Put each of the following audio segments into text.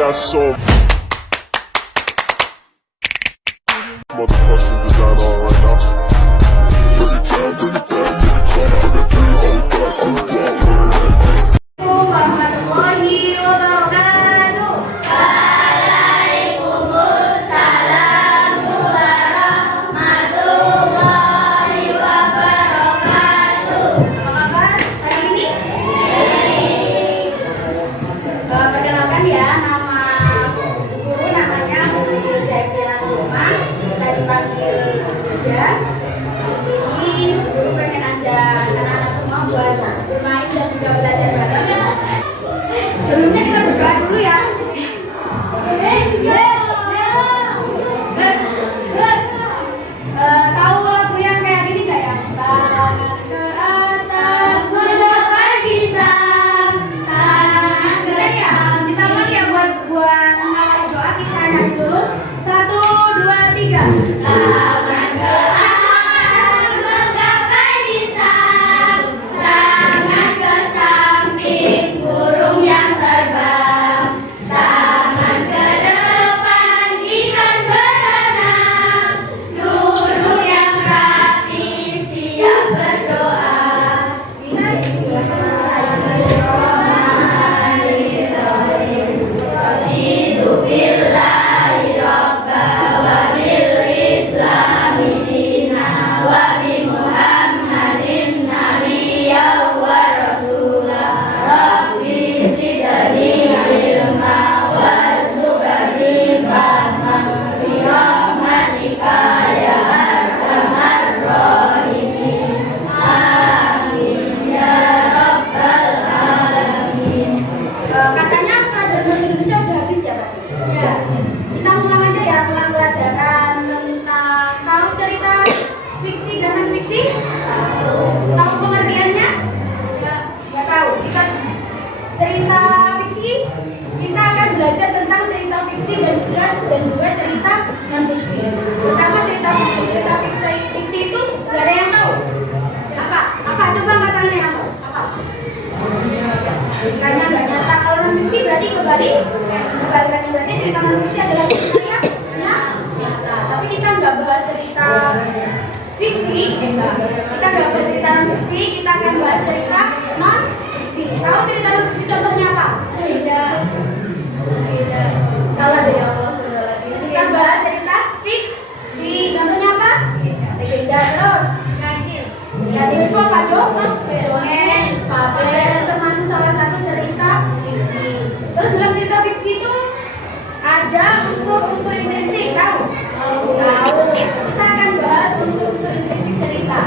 got so motherfucking design on right now. Bring it down, bring it down, bring it down. I got 3 old guys to walk. Warahmatullahi wabarakatuh. Waalaikumsalam warahmatullahi wabarakatuh. Apa kabar hari ini? Perkenalkan ya, nama guru namanya Hilda Efriana Rumah, bisa dipanggil Hilda. Di sini guru pengen ajak anak-anak semua buat bermain dan juga belajar bareng. Sebelumnya kita berdoa dulu ya. Tahu lagu yang kayak gini nggak ya? Tangan ke atas menggapai kita, tangan ke atas. Kita lagi ya buat ngawali doa, kita nyanyi dulu. 1, 2, 3. Tangan ke atas menggapai bintang, tangan ke samping burung yang terbang, tangan ke depan ikan berenang, duduk yang rapi siap berdoa. Bismillahirrahmanirrahim. Sholitu billahi robba wa bil islami dina wa bi muhammadin nabiyya wa rasula. Rabbi zidni ilma warzuqni fahma bi rahmatika ya arhamar rahimin. Amin ya rabbal alamin. Katanya pelajaran bahasa Indonesia udah habis ya, Pak? Ya. Kita ulang aja ya, ulang pelajaran tentang tahu cerita fiksi dan non fiksi? Tahu pengertiannya? Ya, nggak tahu. Kita cerita fiksi, kita akan belajar tentang cerita fiksi dan juga cerita non fiksi. Pertama cerita fiksi itu nggak ada yang tahu. Apa? Coba angkat tangan yang tahu. Apa? Ceritanya nggak nyata. Kalau non fiksi berarti kebalikannya, berarti cerita non fiksi adalah cerita yang nyata. Tapi kita nggak bahas cerita fiksi, kita akan bahas cerita non fiksi. Tahu cerita non fiksi contohnya apa? Tidak. Salah deh ya Allah, sudah lagi. Kita bahas cerita fiksi. Contohnya apa? Legenda. Terus ganjil. Ganjil itu apa dong? Dongeng, fabel, termasuk salah satu cerita fiksi. Terus dalam cerita fiksi itu ada unsur-unsur intrinsik, tahu? Tahu. Kita akan bahas unsur-unsur intrinsik cerita.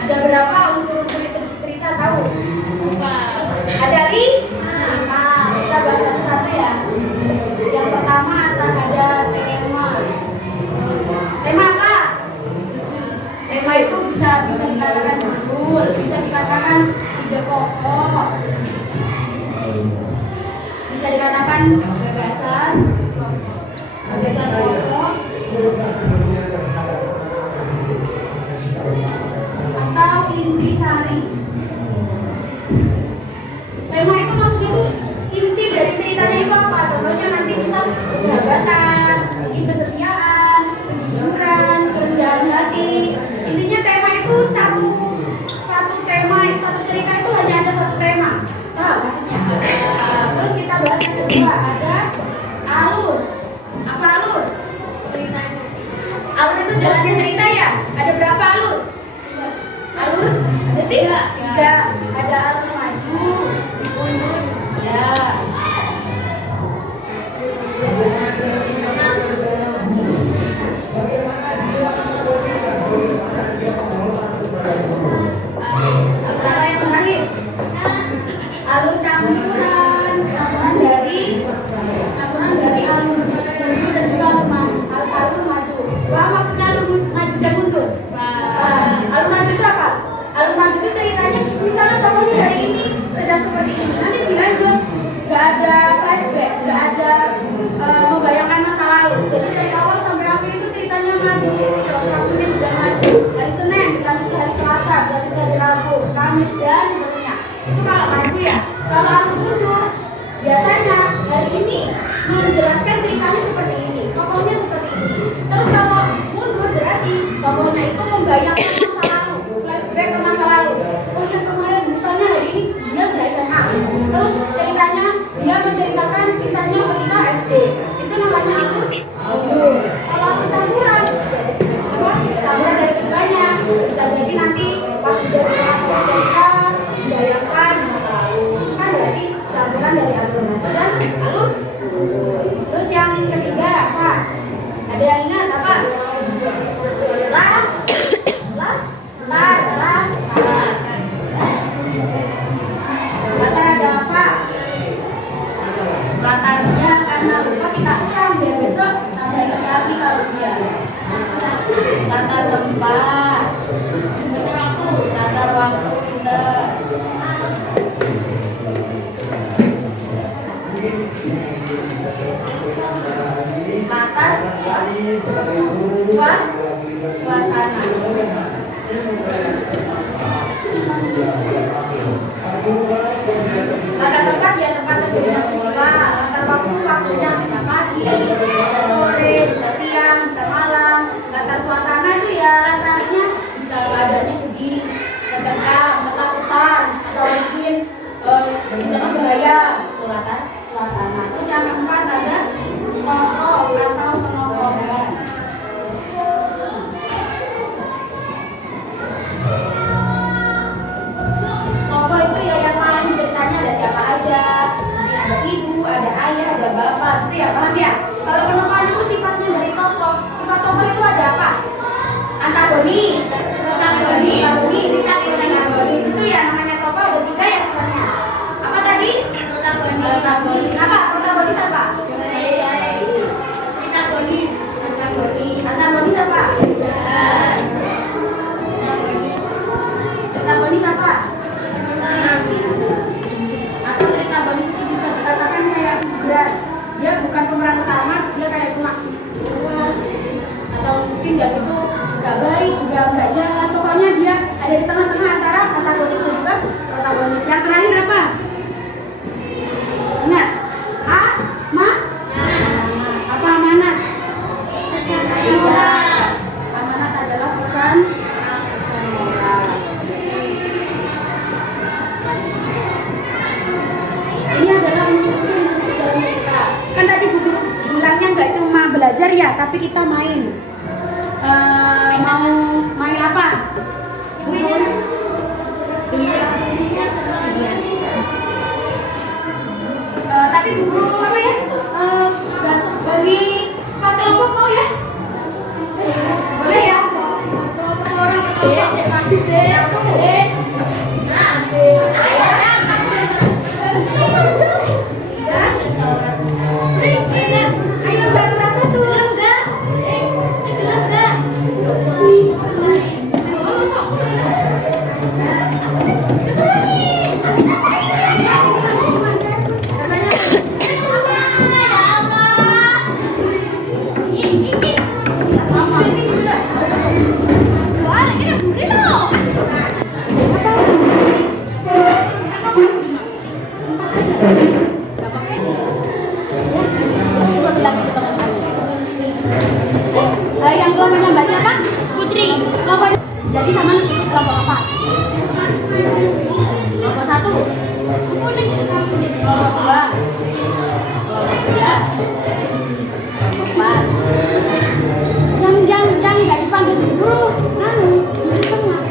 Ada berapa unsur-unsur intrinsik cerita, tahu? Ada 5. Kita bahas satu-satu ya. Yang pertama ada tema. Tema apa? Tema itu bisa dikatakan judul, bisa dikatakan ide pokok, bisa dikatakan gagasan pokok, atau intisari. Tema itu maksudnya tuh inti dari ceritanya itu apa? Contohnya nanti misal persahabatan, mungkin kesetiaan, kejujuran, kerendahan hati. Intinya tema itu satu tema, satu cerita itu hanya ada satu tema. Maksudnya. Terus kita bahas yang kedua, ada alur. Apa alur? Ceritanya. Alur itu jalannya cerita ya. Ada berapa alur? Alur ada 3. Ada alur maju, mundur, ya. Apa yang terakhir? Alur campuran dari alur mundur dan juga alur maju. Wah, maksudnya alur maju dan mundur. Alur maju itu apa? Alur maju itu ceritanya misalnya tokohnya hari ini sedang seperti ini, nanti dilanjut, nggak ada flashback, nggak ada ya. Kalau aku mundur, biasanya hari ini menjelaskan ceritanya seperti ini, tokohnya seperti ini. Terus kalau mundur berarti tokohnya itu membayangkan masa lalu, flashback ke masa lalu. Oh yang kemarin misalnya hari ini dia di SMA. Terus ceritanya dia menceritakan kisahnya ketika SD. Itu namanya aku mundur. Kalau aku campuran dari keduanya, bisa jadi nanti pas udah tengah cerita membayangkan masa lalu. Kan berarti campuran dari alur maju dan alur mundur. Terus yang ketiga apa? Ada yang ingat apa? Latar ada apa? Latarnya karena lupa kita ulang biar besok tambah lagi kalau dia. Latar tempat, latar waktu kita. Latar suasana. Latar tempat ya tempat terjadinya peristiwa. Latar waktu waktunya bisa pagi, bisa sore, bisa siang, bisa malam. Latar suasana itu ya latarnya bisa keadaannya sedih, mencekam, ketakutan, atau mungkin di tengah gaya. Itu latar suasana. Terus yang keempat ada tokoh atau penokohan. Tokoh itu ya yang malah di ceritanya ada siapa aja. Mungkin ada ibu, ada ayah, ada bapak. Itu ya paham ya? Kalau penokohan itu sifatnya dari tokoh. Sifat tokoh itu ada apa? Antagonis. Antagonis itu ya namanya tokoh ada 3 ya sebenarnya. Apa tadi? Protagonis. Apa? Protagonis apa? Antagonis apa? Antagonis apa? Atau antagonis itu bisa dikatakan kayak beras. Dia bukan pemeran utama, dia kayak cuma atau mungkin dia itu nggak baik, juga nggak jahat. Pokoknya dia ada di tengah-tengah antara antagonis dan juga protagonis. Yang terakhir apa? Ingat? Apa amanat? Amanat adalah pesan moral. Ini adalah unsur-unsur dalam cerita. Kan tadi Bu Guru bilangnya nggak cuma belajar ya, tapi kita main. Mau main apa? Tapi Bu Guru apa ya? Bagi 4 kelompok mau ya? Boleh ya? Orang ayo baru rasa tuh enggak? Enggak. Yang kelompoknya Mbak siapa? Putri. Kelompok jadi sama ikut kelompok apa? Kelompok 1. Kelompok 2. Kelompok 3. Kelompok 4. Yang nggak dipanggil dulu, duduk semua.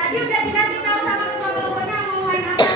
Tadi udah dikasih tahu sama ketua-ketuanya mau main apa?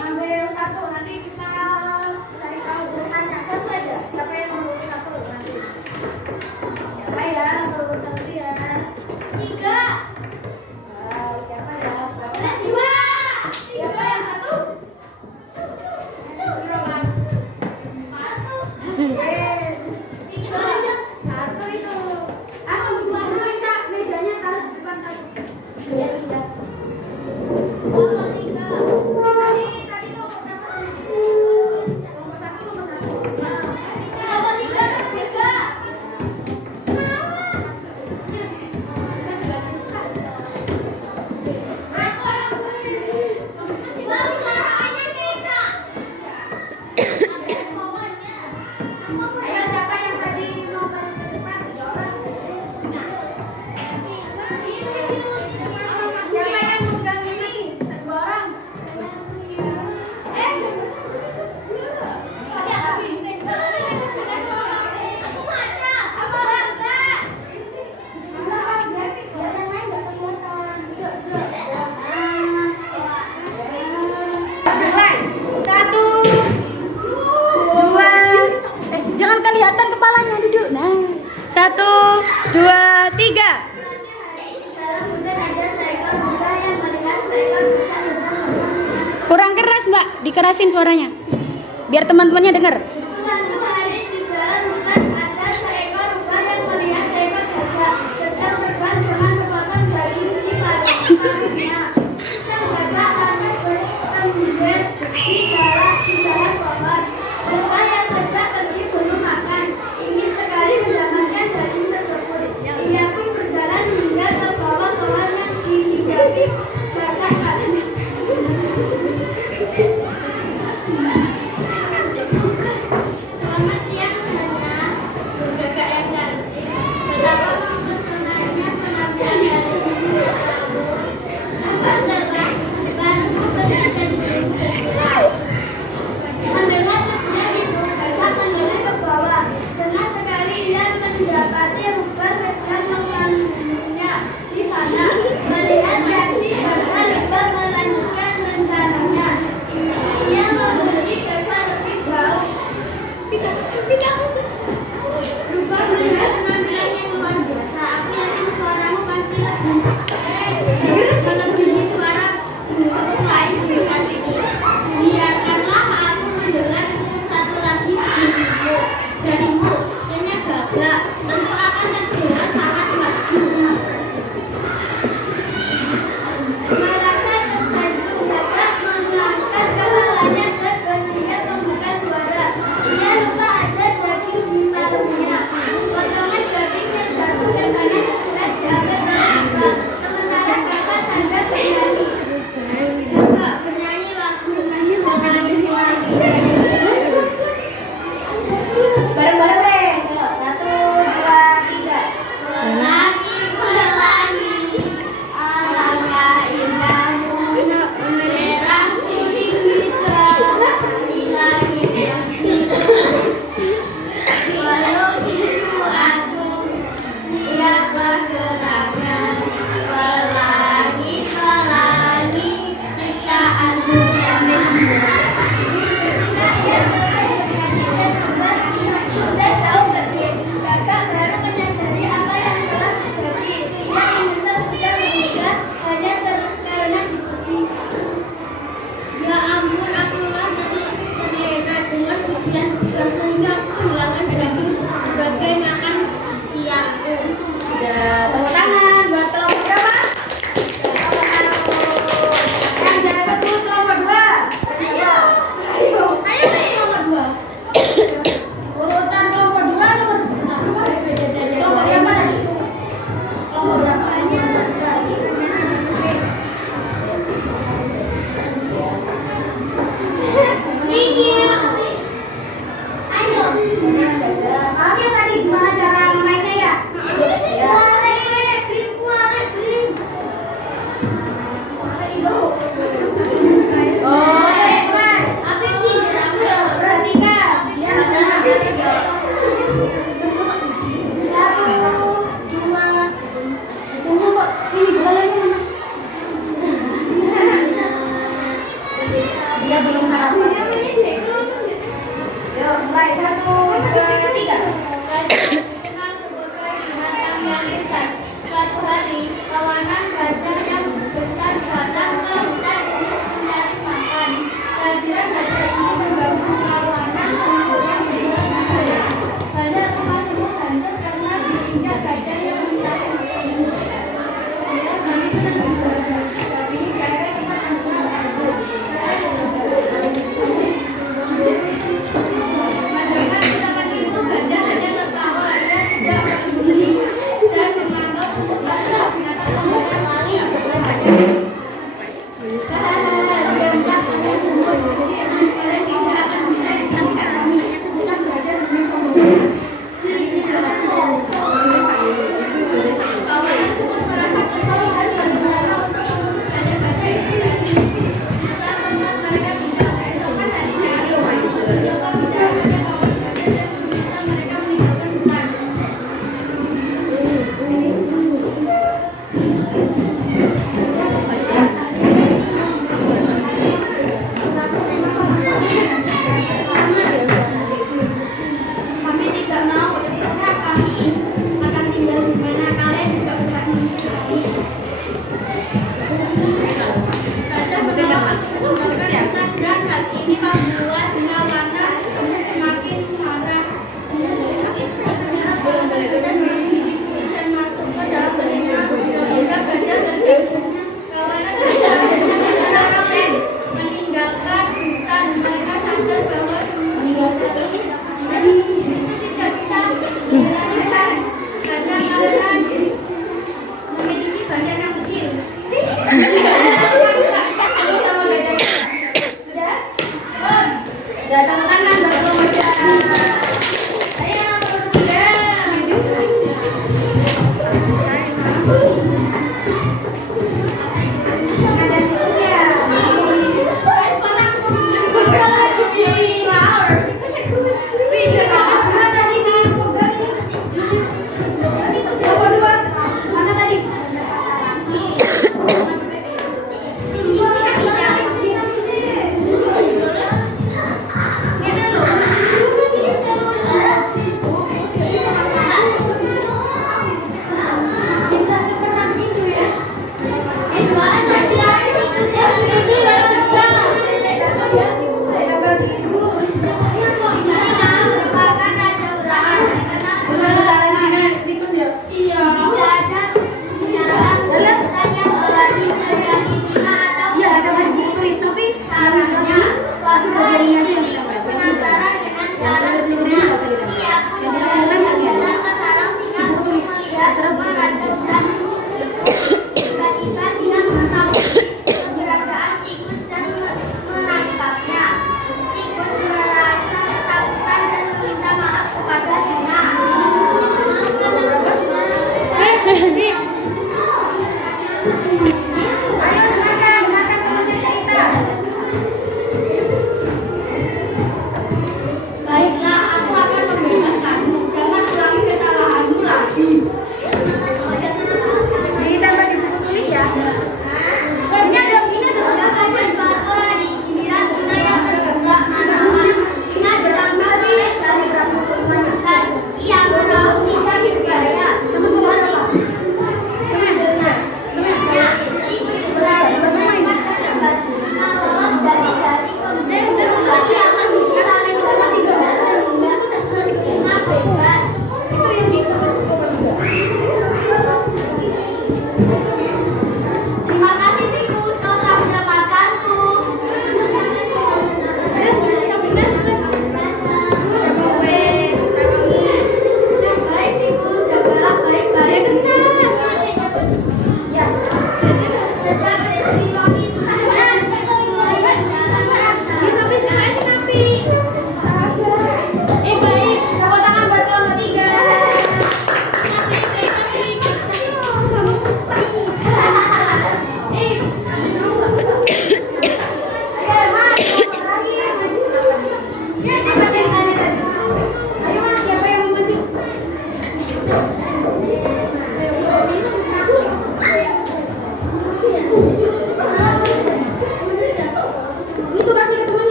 Ambil satu, nanti kita cari tahu urutannya. Satu aja, siapa yang mau urut satu nanti. Siapa ya, mau urut satu dia? 3. Siapa ya? Berapa? 2. Siapa yang satu? Berapa? 3 aja. Satu itu. Aku minta mejanya taruh di depan satu. Iya, iya. Tadi tuh berapa sih? Nomor satu. Nomor 3. Ayo, siapa yang tadi mau maju ke depan? 3 orang. Siapa yang megang ini? 2 orang. Aku baca. Apa? Biar yang lain nggak kelihatan. Mulai. 1, 2. Jangan kelihatan kepalanya, duduk. Nah. 1, 2, 3. Kurang keras, Mbak. Dikerasin suaranya. Biar teman-temannya dengar. Suatu hari di jalan hutan ada seekor rubah yang melihat seekor gajah sedang terbang dengan sepotong daging pada tangannya. Sang gajah lantas bertengger di jalan pohon. Rubah yang sejak pergi buru makan ingin sekali mendapatkan daging tersebut. Ia pun berjalan hingga ke bawah pohon yang dihidangi gajah tadi. Mulai 1, 2, 3. Dikenal sebagai binatang yang besar. Suatu hari, kawanan gajah yang besar datang ke hutan untuk mencari makan. Kehadiran gajah ini mengganggu kawanan semut yang tinggal di sana. Banyak rumah semut hancur karena diinjak gajah yang mencari makan. Ini daerah kita semua ada. Masyarakat zaman itu gajah hanya tertawa, ia tidak peduli dan menganggap semut adalah binatang pemakan lari seperti gajah. Keempat, ada semut. Kalian tidak akan bisa mengalahkan kami. Ucap gajah dengan sombongnya. Kawanan semut merasa kesal dan berencana untuk memutus gajah-gajah itu dari sini. Saat melihat mereka tinggal keesokan harinya, mencoba bicara pada kawan gajah dan meminta mereka meninggalkan hutan. Kami tidak mau, terserah kami akan tinggal di mana kalian juga bukan milik kami. Gajah menolak untuk meninggalkan hutan dan hal ini membuat kawanan semut semakin marah. Semut itu menyerang kawanan gajah dengan gigi dan masuk ke dalam telinga sehingga gajah terjatuh. Kawanan gajah akhirnya meninggalkan hutan. Mereka sadar bahwa semut itu tidak bisa digerakkan hanya karena memiliki badan yang kecil. Sama gajahnya. Sudah? Sudah tepuk tangan buat Romoja. Ayo, ada terus ya. Mana tadi? Bisa seperti itu ya. Tikus ya? Iya. Tidak ada binatang hutan yang berani mendatangi singa atau Iya, ada kan ditulis tapi sarangnya. Suatu bagian ini aja yang hari, kita pakai. penasaran dengan sarang singa. Ia pun berjalan ke sarang singa untuk melihat raja hutan itu. Tiba-tiba singa mengetahui keberadaan tikus dan menangkapnya. Tikus merasa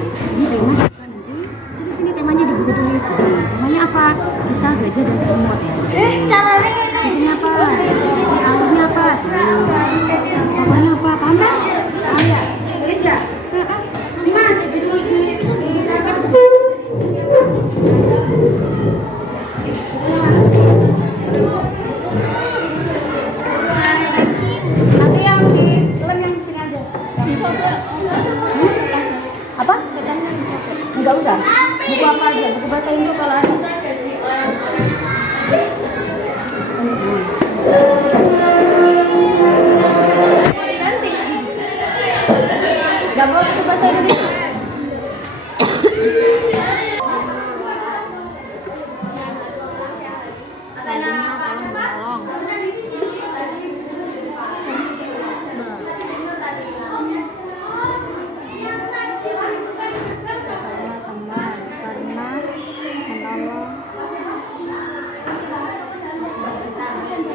ini tema apa nanti? Di sini temanya di buku tulis. Temanya apa? Kisah gajah dan semut ya. Di sini apa? Di akhirnya apa? Pokoknya apa? Paham kan? Paham ya? Tulis ya? Dimas, nanti yang di lem yang di sini aja. Apa? Enggak usah. Buku apa aja? Buku bahasa Indo kalau ada. Mau diganti? Gak mau buku bahasa Indonesia.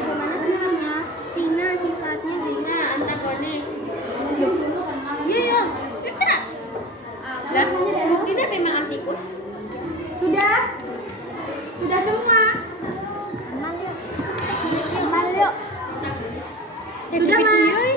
Bagaimana singa? Singa sifatnya singa antagonis. Iya, cerah. Lah, buktinya memang antikus. Sudah? Sudah semua? Sudah, Mas.